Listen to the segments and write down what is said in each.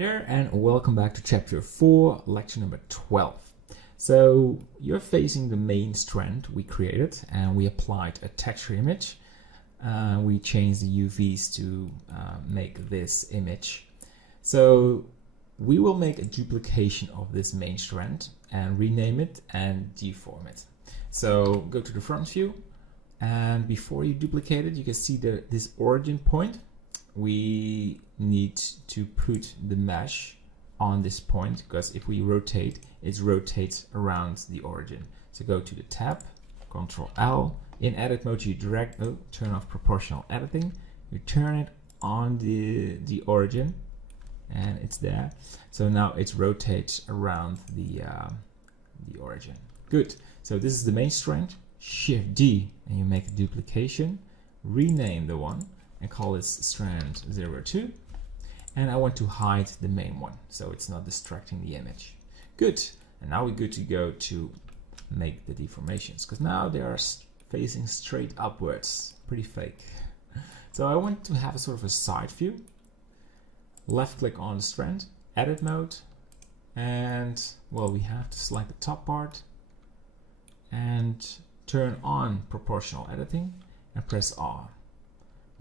there, and welcome back to chapter 4, lecture number 12. So you're facing the main strand we created, and we applied a texture image. We changed the UVs to make this image. So we will make a duplication of this main strand and rename it and deform it. So go to the front view, and before you duplicate it, you can see this origin point. We need to put the mesh on this point, because if we rotate, it rotates around the origin. So go to the tab, Ctrl L. In edit mode, you turn off proportional editing. You turn it on the origin, and it's there. So now it rotates around the origin. Good. So this is the main strand. Shift D, and you make a duplication. Rename the one and call this strand 02. And I want to hide the main one, so it's not distracting the image. Good. And now we're good to go to make the deformations, because now they are facing straight upwards. Pretty fake. So I want to have a sort of a side view. Left click on the strand, edit mode, and well, we have to select the top part and turn on proportional editing and press R.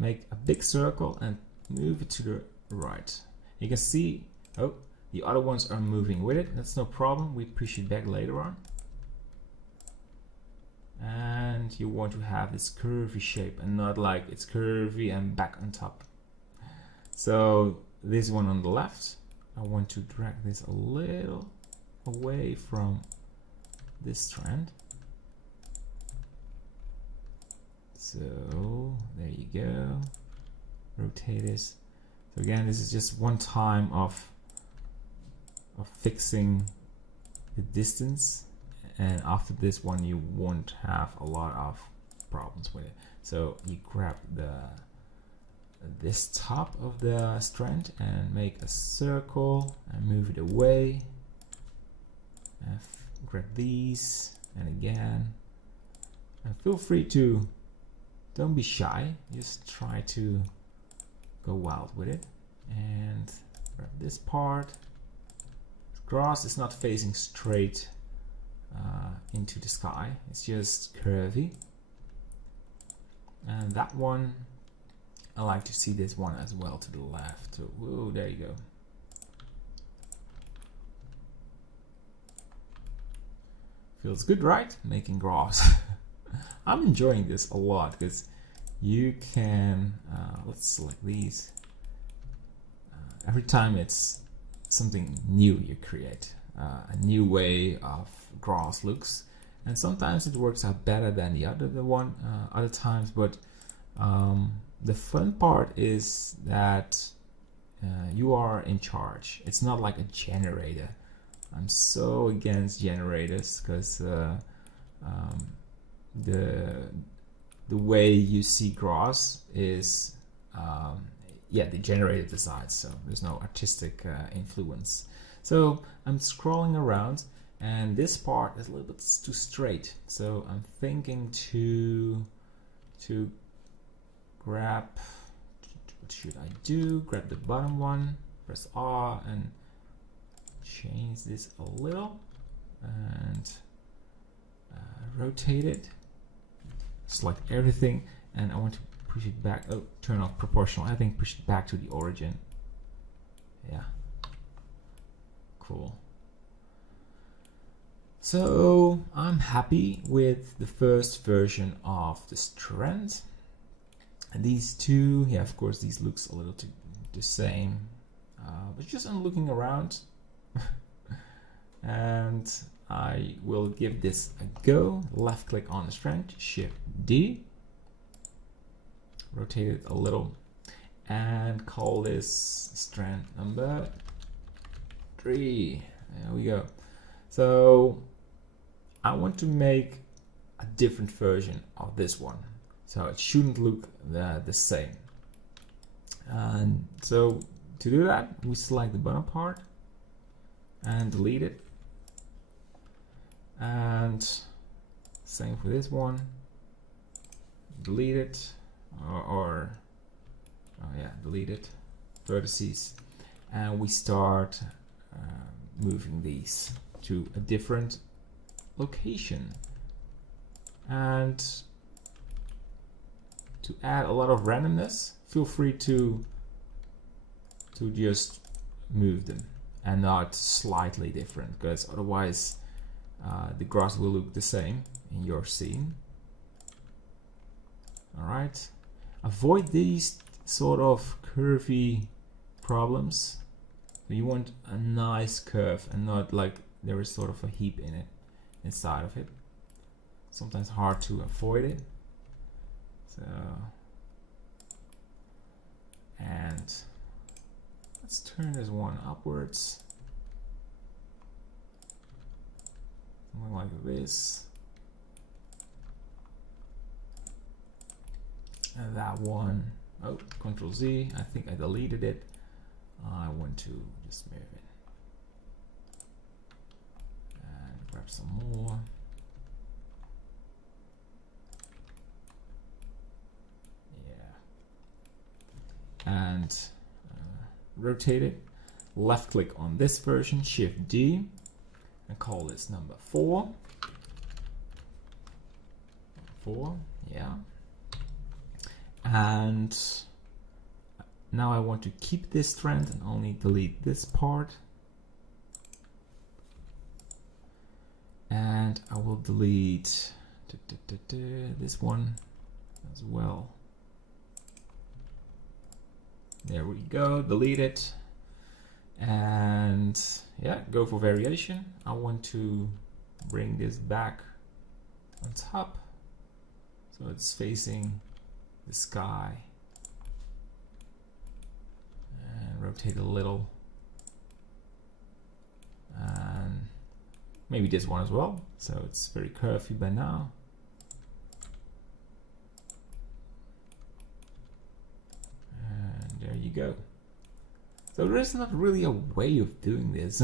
Make a big circle and move it to the right. You can see, oh, the other ones are moving with it. That's no problem. We push it back later on. And you want to have this curvy shape and not like it's curvy and back on top. So this one on the left, I want to drag this a little away from this strand. So there you go. Rotate this. So again, this is just one time of fixing the distance, and after this one you won't have a lot of problems with it. So you grab this top of the strand and make a circle and move it away. And grab these, and again, and feel free to don't be shy, just try to go wild with it. And grab this part. Grass is not facing straight into the sky, it's just curvy. And that one, I like to see this one as well to the left. So, whoa, there you go. Feels good, right? Making grass. I'm enjoying this a lot, because you can, let's select these. Every time it's something new you create, a new way of grass looks, and sometimes it works out better than the other times, but the fun part is that you are in charge. It's not like a generator. I'm so against generators, because the way you see grass is yeah, the generator decides, so there's no artistic influence. So I'm scrolling around, and this part is a little bit too straight, so I'm thinking to grab, what should I do? Grab the bottom one, press R, and change this a little, and rotate it, select everything, and I want to push it back. Oh, turn off proportional editing, push it back to the origin. Yeah, cool. So I'm happy with the first version of the strand. And these two, yeah, of course, these looks a little the same, but just I'm looking around, and I will give this a go. Left click on the strand, Shift D, rotate it a little, and call this strand number 3. There we go. So I want to make a different version of this one, so it shouldn't look the same. And so to do that, we select the bottom part and delete it. And same for this one, delete it, or oh yeah, delete it, vertices, and we start moving these to a different location. And to add a lot of randomness, feel free to just move them and not slightly different, because otherwise the grass will look the same in your scene. Alright, avoid these sort of curvy problems. So you want a nice curve and not like there is sort of a heap in it, inside of it. Sometimes hard to avoid it. So, and let's turn this one upwards, something like this, and that one, oh, Control Z, I think I deleted it. I want to just move it and grab some more. And rotate it, left click on this version, Shift D, and call this number 4. 4, yeah. And now I want to keep this strand and only delete this part. And I will delete this one as well. There we go, delete it. And yeah, go for variation. I want to bring this back on top so it's facing the sky, and rotate a little, and maybe this one as well, so it's very curvy by now. There you go. So there is not really a way of doing this.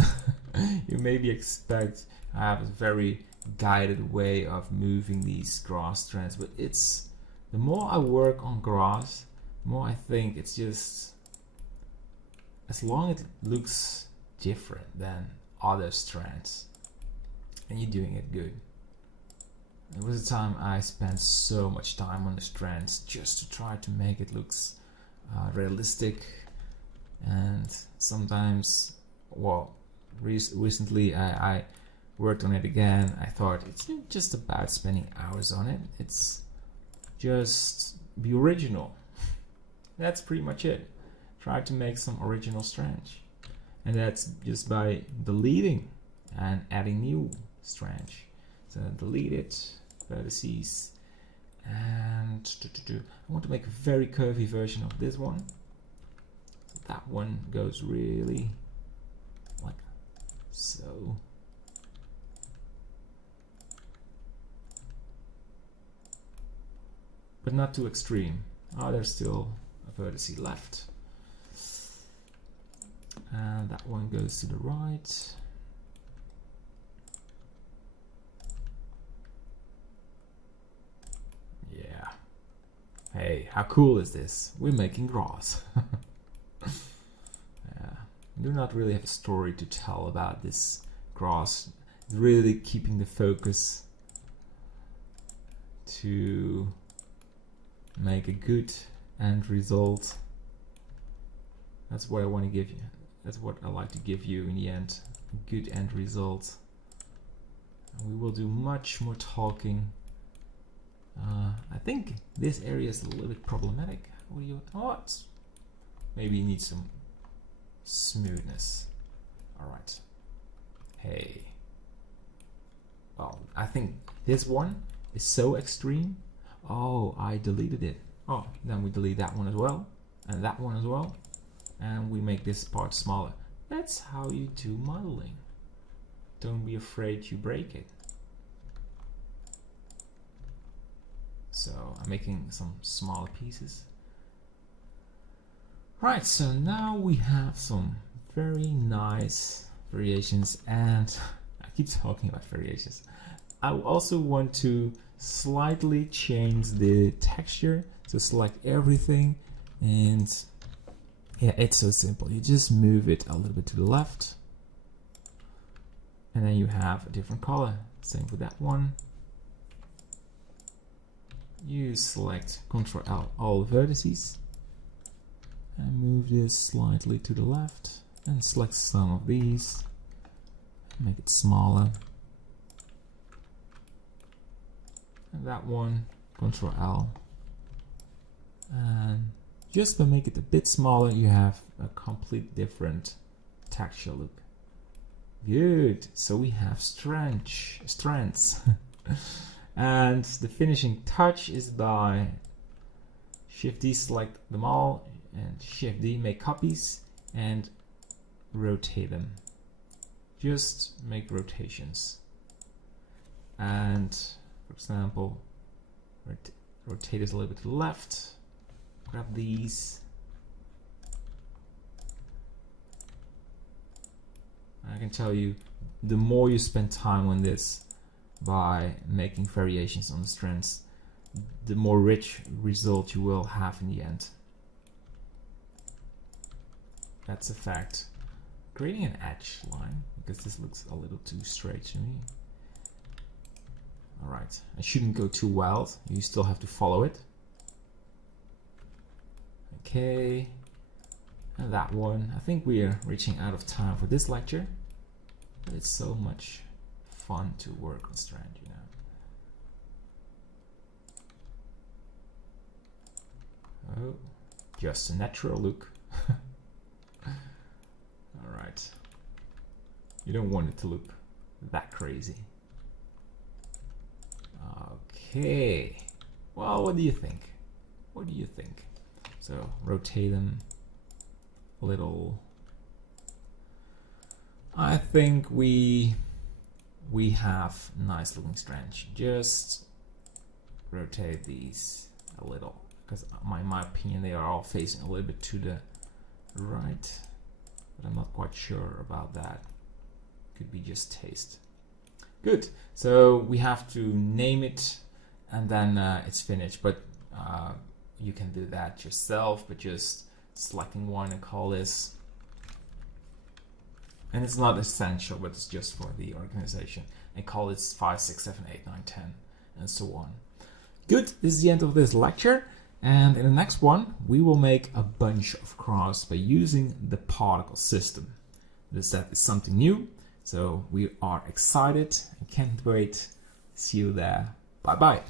You maybe expect I have a very guided way of moving these grass strands, but it's, the more I work on grass, the more I think it's just, as long as it looks different than other strands, and you're doing it good. There was a time I spent so much time on the strands just to try to make it looks realistic, and sometimes, well, recently I worked on it again. I thought it's not just about spending hours on it, it's just be original. That's pretty much it. Try to make some original strands, and that's just by deleting and adding new strands. So delete it, vertices, and I want to make a very curvy version of this one. So that one goes really like so. But not too extreme. Oh, there's still a vertice left. And that one goes to the right. Yeah. Hey, how cool is this? We're making grass. Yeah. I do not really have a story to tell about this grass. Really keeping the focus to make a good end result. That's what I want to give you. That's what I like to give you in the end. A good end result. And we will do much more talking. I think this area is a little bit problematic. What do you? Oh, maybe you need some smoothness. All right. Hey. Well, I think this one is so extreme. Oh, I deleted it. Oh, then we delete that one as well, and that one as well, and we make this part smaller. That's how you do modeling. Don't be afraid you break it. So I'm making some smaller pieces. Right, so now we have some very nice variations, and I keep talking about variations. I also want to slightly change the texture, so select everything and Yeah, it's so simple. You just move it a little bit to the left, and then you have a different color. Same with that one. You select Ctrl L all vertices and move this slightly to the left, and select some of these, make it smaller. And that one, Ctrl L, and just to make it a bit smaller, you have a complete different texture look. Good, so we have strands. And the finishing touch is by Shift D, select them all, and Shift D, make copies, and rotate them. Just make rotations. And for example, rotate this a little bit to the left, grab these. I can tell you, the more you spend time on this by making variations on the strands, the more rich result you will have in the end. That's a fact. Creating an edge line, because this looks a little too straight to me. Alright, I shouldn't go too wild, you still have to follow it. Okay, and that one. I think we are reaching out of time for this lecture, but it's so much fun to work on strand, you know. Oh, just a natural look. Alright, you don't want it to look that crazy. Okay, well, what do you think? What do you think? So rotate them a little. I think we have nice looking strands. Just rotate these a little, because in my opinion they are all facing a little bit to the right, but I'm not quite sure about that. Could be just taste. Good, so we have to name it, and then it's finished, but you can do that yourself, but just selecting one and call this. And it's not essential, but it's just for the organization. And call it 5, 6, 7, 8, 9, 10, and so on. Good, this is the end of this lecture. And in the next one, we will make a bunch of crafts by using the particle system. That is something new, so we are excited. I can't wait. See you there. Bye bye.